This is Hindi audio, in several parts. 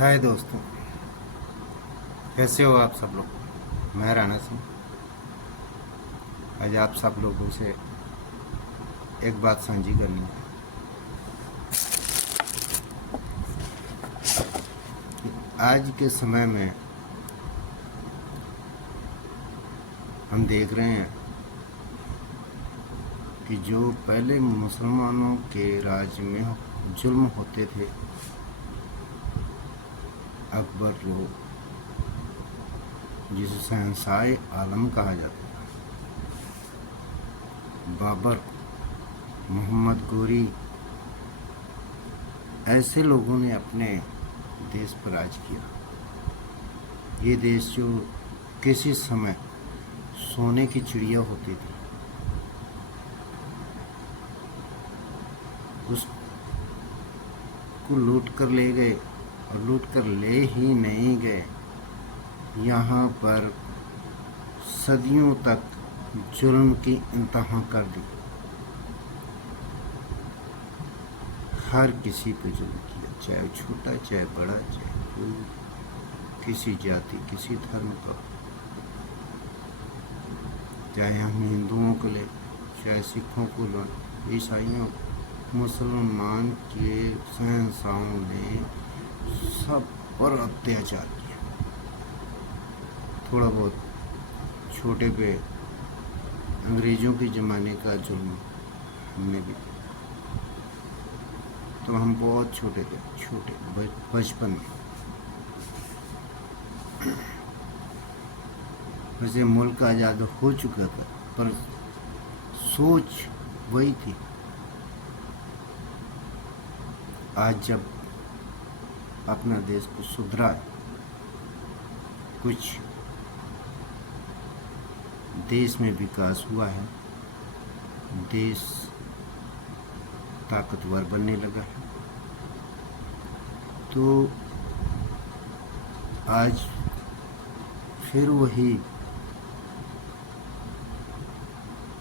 हाय दोस्तों, कैसे हो आप सब लोग। मैं राणा सिंह आज आप सब लोगों से एक बात साझी करनी है कि आज के समय में हम देख रहे हैं कि जो पहले मुसलमानों के राज में जुल्म होते थे, अकबर जो जिसे शहंशाह आलम कहा जाता था, बाबर, मोहम्मद गोरी, ऐसे लोगों ने अपने देश पर राज किया। ये देश जो किसी समय सोने की चिड़िया होती थी, उसको लूट कर ले गए, और लूट कर ले ही नहीं गए, यहाँ पर सदियों तक जुल्म की इंतहा कर दी। हर किसी पे जुल्म किया, चाहे छोटा चाहे बड़ा, चाहे कोई किसी जाति किसी धर्म का, चाहे हम हिंदुओं को ले, चाहे सिखों को लो, ईसाइयों, मुसलमान के शहंशाहों ने सब पर अत्याचार किया। थोड़ा बहुत छोटे पे अंग्रेज़ों के ज़माने का जुल्म हमने भी, तो हम बहुत छोटे थे, छोटे बचपन में। वैसे मुल्क आज़ाद हो चुका था, पर सोच वही थी। आज जब अपना देश को सुधरा, कुछ देश में विकास हुआ है, देश ताकतवर बनने लगा है, तो आज फिर वही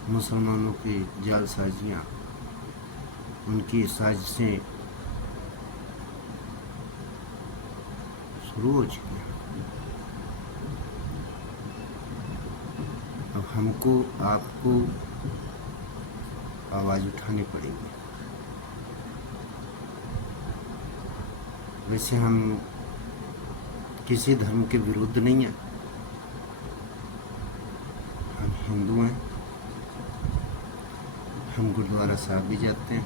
मुसलमानों की जालसाजियाँ, उनकी साजिशें शुरू हो चुकी हैं। अब हमको आपको आवाज़ उठानी पड़ेगी। वैसे हम किसी धर्म के विरुद्ध नहीं हैं, हम हिंदू हैं, हम गुरुद्वारा साहब भी जाते हैं,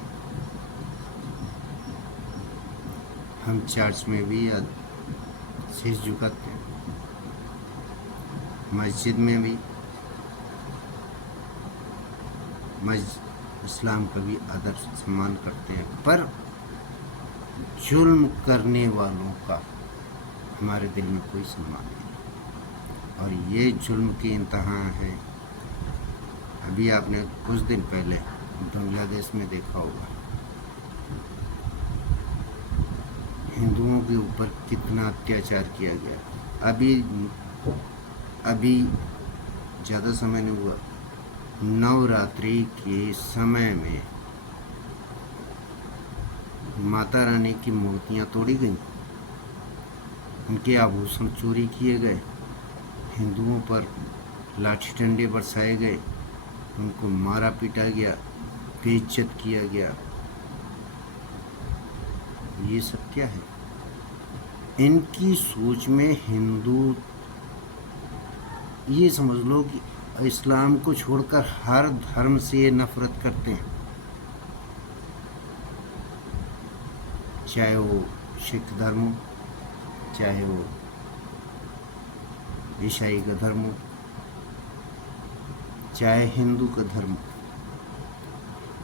हम चर्च में भी शीश झुकाते हैं, मस्जिद में भी, इस्लाम का भी आदर सम्मान करते हैं, पर जुल्म करने वालों का हमारे दिल में कोई सम्मान नहीं। और ये जुल्म की इंतहा है। अभी आपने कुछ दिन पहले बांग्लादेश में देखा होगा, हिंदुओं के ऊपर कितना अत्याचार किया गया। अभी ज़्यादा समय नहीं हुआ, नवरात्रि के समय में माता रानी की मूर्तियाँ तोड़ी गईं, उनके आभूषण चोरी किए गए, हिंदुओं पर लाठी डंडे बरसाए गए, उनको मारा पीटा गया, बेइज्जत किया गया। ये सब क्या है? इनकी सोच में हिंदू, ये समझ लो कि इस्लाम को छोड़कर हर धर्म से नफरत करते हैं, चाहे वो सिख धर्म हो, चाहे वो ईसाई का धर्म हो, चाहे हिंदू का धर्म,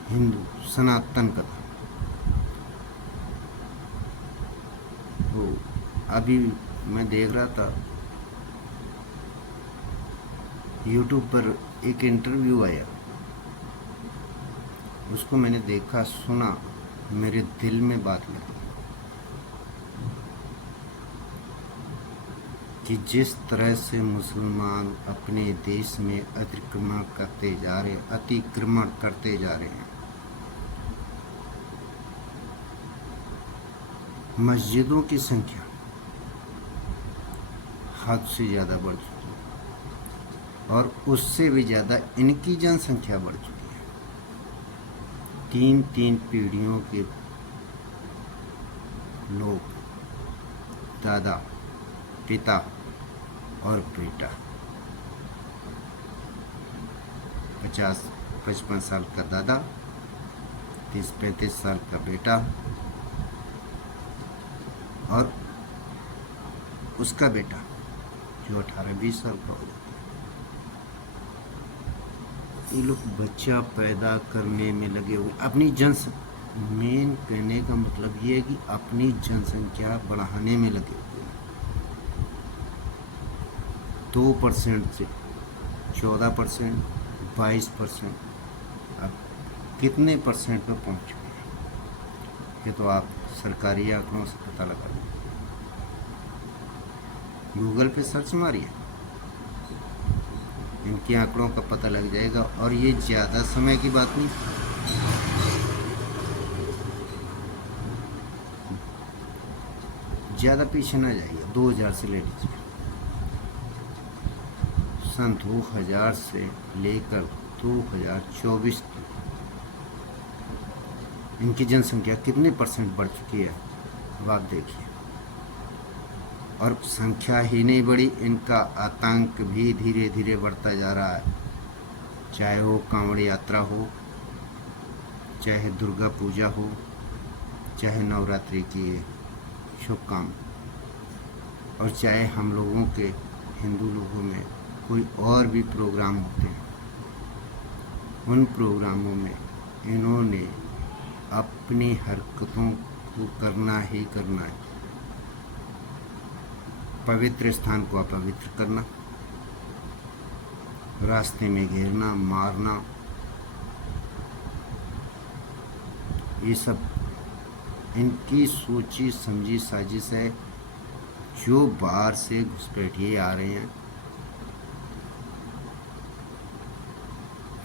हिंदू सनातन का धर्म। तो अभी मैं देख रहा था यूट्यूब पर एक इंटरव्यू आया, उसको मैंने देखा, सुना, मेरे दिल में बात लगी कि जिस तरह से मुसलमान अपने देश में अतिक्रमण करते जा रहे हैं, मस्जिदों की संख्या हद से ज़्यादा बढ़ चुकी है और उससे भी ज़्यादा इनकी जनसंख्या बढ़ चुकी है। तीन तीन पीढ़ियों के लोग, दादा, पिता और बेटा, 50-55 साल का दादा, 30-35 साल का बेटा और उसका बेटा जो 18-20 साल का हो जाता है। ये लोग बच्चा पैदा करने में लगे हुए अपनी मेन कहने का मतलब ये है कि अपनी जनसंख्या बढ़ाने में लगे हुए हैं। 2% से 14%, 22%, अब कितने परसेंट पर पहुंच चुके हैं ये तो आप सरकारी आंकड़ों से पता लगा लीजिए। गूगल पे सर्च मारिए, इनके आंकड़ों का पता लग जाएगा। और ये ज़्यादा समय की बात नहीं, ज़्यादा पीछे ना जाइए, 2000 से ले लीजिए। सन 2000 से लेकर 2024 तक इनकी जनसंख्या कितने परसेंट बढ़ चुकी है अब आप देखिए। और संख्या ही नहीं बढ़ी, इनका आतंक भी धीरे धीरे बढ़ता जा रहा है। चाहे वो कांवड़ यात्रा हो, चाहे दुर्गा पूजा हो, चाहे नवरात्रि की शुभ काम, और चाहे हम लोगों के हिंदू लोगों में कोई और भी प्रोग्राम होते हैं, उन प्रोग्रामों में इन्होंने अपनी हरकतों को करना ही करना है। पवित्र स्थान को अपवित्र करना, रास्ते में घेरना, मारना, ये सब इनकी सोची समझी साजिश है। जो बाहर से घुसपैठिए आ रहे हैं,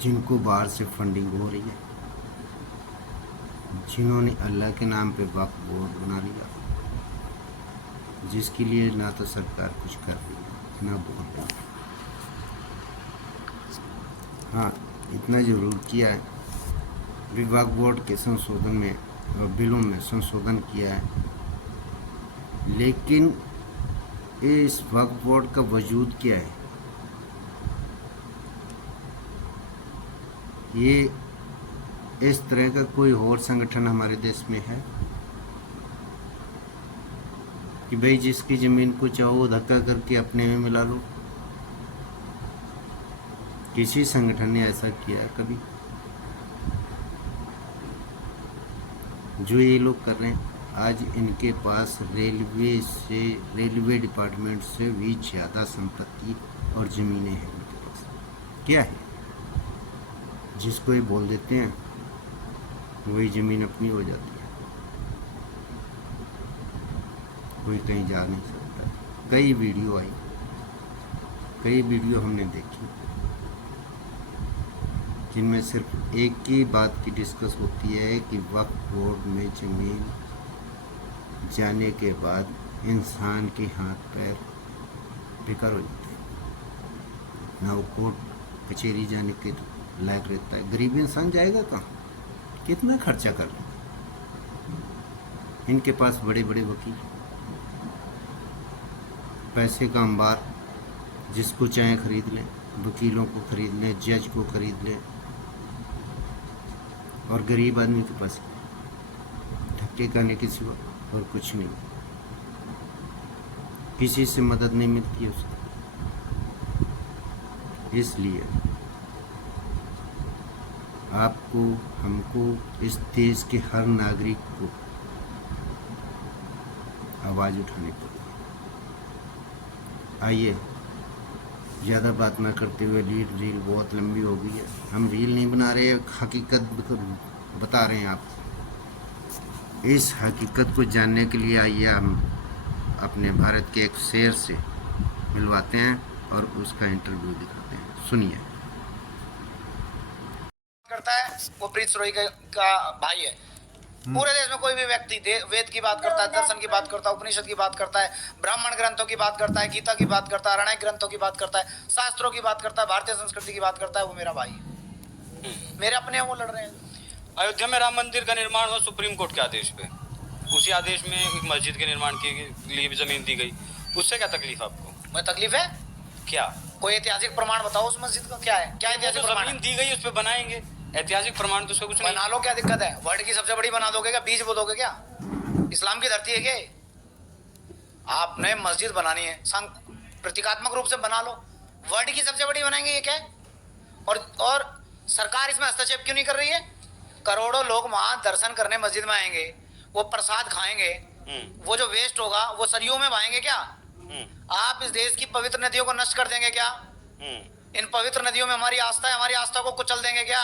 जिनको बाहर से फंडिंग हो रही है, जिन्होंने अल्लाह के नाम पे वक्फ बोर्ड बना लिया, जिसके लिए ना तो सरकार कुछ कर रही है ना बोल रही है। हाँ, इतना जरूर किया है, विभाग बोर्ड के संशोधन में और बिलों में संशोधन किया है, लेकिन इस वक्फ बोर्ड का वजूद क्या है? ये इस तरह का कोई और संगठन हमारे देश में है कि भाई जिसकी ज़मीन को चाहो धक्का करके अपने में मिला लो? किसी संगठन ने ऐसा किया कभी? जो ये लोग कर रहे हैं, आज इनके पास रेलवे डिपार्टमेंट से भी ज़्यादा संपत्ति और ज़मीनें हैं इनके पास। क्या है? जिसको ये बोल देते हैं वही ज़मीन अपनी हो जाती है, कोई कहीं जा नहीं सकता। कई वीडियो आई, कई वीडियो हमने देखी, जिनमें सिर्फ एक ही बात की डिस्कस होती है कि वक्फ बोर्ड में ज़मीन जाने के बाद इंसान के हाथ पैर बेकार हो जाते हैं, ना वो कोर्ट कचहरी जाने के लायक रहता है। गरीब इंसान जाएगा कहाँ? कितना खर्चा कर लें? इनके पास बड़े बड़े वकील, पैसे का अंबार, जिसको चाहे खरीद लें, वकीलों को खरीद लें, जज को खरीद लें, और गरीब आदमी के पास धक्के खाने के सिवा और कुछ नहीं, किसी से मदद नहीं मिलती है उसको। इसलिए आपको, हमको, इस देश के हर नागरिक को आवाज़ उठानी पड़ेगी। आइए, ज़्यादा बात ना करते हुए, रील बहुत लंबी हो गई है, हम रील नहीं बना रहे, हकीकत बता रहे हैं आपको। इस हकीकत को जानने के लिए आइए हम अपने भारत के एक शेर से मिलवाते हैं और उसका इंटरव्यू दिखाते हैं। सुनिए। करता है वो प्रीत सरोही का भाई है। पूरे देश में कोई भी व्यक्ति वेद की बात करता है, दर्शन की बात करता है, उपनिषद की बात करता है, ब्राह्मण ग्रंथों की बात करता है, गीता की बात करता है, अरण्यक ग्रंथों की बात करता है, शास्त्रों की बात करता है, भारतीय संस्कृति की बात करता है, वो मेरा भाई है। मेरे अपने हैं, वो लड़ रहे हैं। अयोध्या में राम मंदिर का निर्माण हुआ सुप्रीम कोर्ट के आदेश पे। उसी आदेश में एक मस्जिद के निर्माण के लिए भी जमीन दी गई। उससे क्या तकलीफ आपको? मुझे तकलीफ है क्या? कोई ऐतिहासिक प्रमाण बताओ उस मस्जिद का, क्या है, क्या ऐतिहासिक प्रमाण जमीन दी गई, उस पे बनाएंगे। ऐतिहासिक प्रमाण तो उसका कुछ नहीं। बना लो, क्या दिक्कत है? वर्ल्ड की सबसे बड़ी बना दोगे क्या? बीज बो दोगे क्या? इस्लाम की धरती है क्या? आपने मस्जिद बनानी है, प्रतीकात्मक रूप से बना लो। वर्ल्ड की सबसे बड़ी बनाएंगे, ये क्या है? और सरकार इसमें हस्तक्षेप क्यों नहीं कर रही है? करोड़ों लोग वहां दर्शन करने मस्जिद में आएंगे, वो प्रसाद खाएंगे, वो जो वेस्ट होगा वो सरयू में बहाएंगे क्या? आप इस देश की पवित्र नदियों को नष्ट कर देंगे क्या? इन पवित्र नदियों में हमारी आस्था है, हमारी आस्था को कुचल देंगे क्या?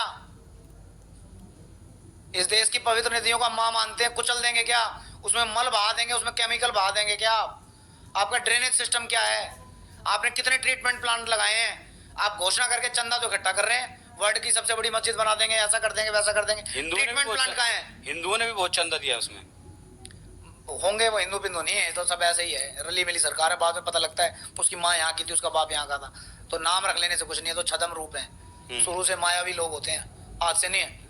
इस देश की पवित्र नदियों का मां मानते हैं, कुचल देंगे क्या? उसमें मल बहा देंगे, उसमें केमिकल बहा देंगे क्या? आपका ड्रेनेज सिस्टम क्या है? आपने कितने ट्रीटमेंट प्लांट लगाए हैं? आप घोषणा करके चंदा तो इकट्ठा कर रहे हैं, वर्ल्ड की सबसे बड़ी मस्जिद बना देंगे, ऐसा कर देंगे, वैसा कर देंगे। ट्रीटमेंट प्लांट कहाँ है? हिंदुओं ने भी बहुत चंदा दिया उसमें। होंगे वो हिंदू बिंदु नहीं है, तो सब ऐसे ही है, रली मिली सरकार है। बाद में पता लगता है उसकी माँ यहाँ की थी, उसका बाप यहाँ का था। तो नाम रख लेने से कुछ नहीं है, तो छदम रूप है। शुरू से मायावी लोग होते हैं, आज से नहीं है।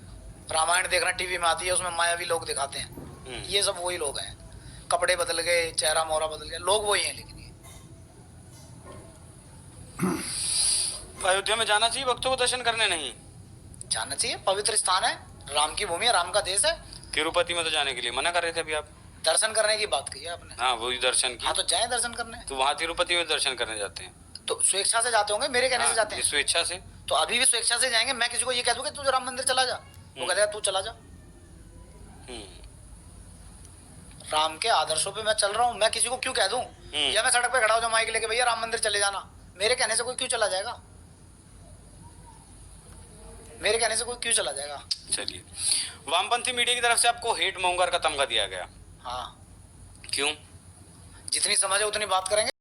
रामायण देखना टीवी में आती है, उसमें मायावी लोग दिखाते हैं। ये सब वही लोग हैं, कपड़े बदल गए, चेहरा मोहरा बदल गया, लोग वही हैं। लेकिन ये अयोध्या में जाना चाहिए भक्तों को दर्शन करने? नहीं जाना चाहिए, पवित्र स्थान है, राम की भूमि है, राम का देश है। तिरुपति में तो जाने के लिए मना कर रहे थे अभी आप। दर्शन करने की बात कही है आपने। हाँ, वही दर्शन की। हाँ, तो जाए दर्शन करने। तो वहाँ तिरुपति में दर्शन करने जाते हैं तो स्वेच्छा से जाते होंगे, मेरे कहने से जाते हैं। स्वेच्छा से। तो अभी भी स्वेच्छा से जाएंगे। मैं किसी को ये कह दूंगा तू राम मंदिर चला जा, वो कह देगा तू चला जा। राम के आदर्शों पे मैं चल रहा हूँ, मैं किसी को क्यों कह दूं? या मैं सड़क पे खड़ा हो जाऊं माइक लेके, भैया राम मंदिर चले जाना, मेरे कहने से कोई क्यों चला जाएगा? मेरे कहने से कोई क्यों चला जाएगा? चलिए, वामपंथी मीडिया की तरफ से आपको हेट मोंगर का तमगा दिया गया। हाँ, क्यों? जितनी समझ है उतनी बात करेंगे।